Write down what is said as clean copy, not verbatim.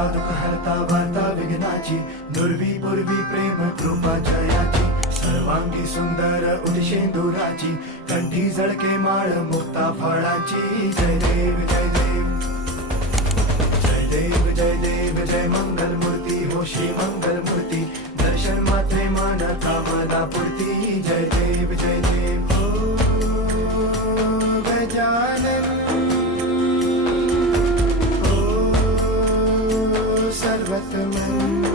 हरता दुःख हरता वार्ता विघ्नाची, दुर्वी पूर्वी प्रेम कृपा जयाची, सर्वांगी सुंदर उदिशेंदुराची, कंठी झळके माळ मुक्ता फळाची. जय देव जय देव जय देव जय देव जय मंगल मूर्ती हो श्री मंगल मूर्ती, दर्शन मात्रे मन कामना पूर्ती. जय देव हो गजानन हो सर्वतमन.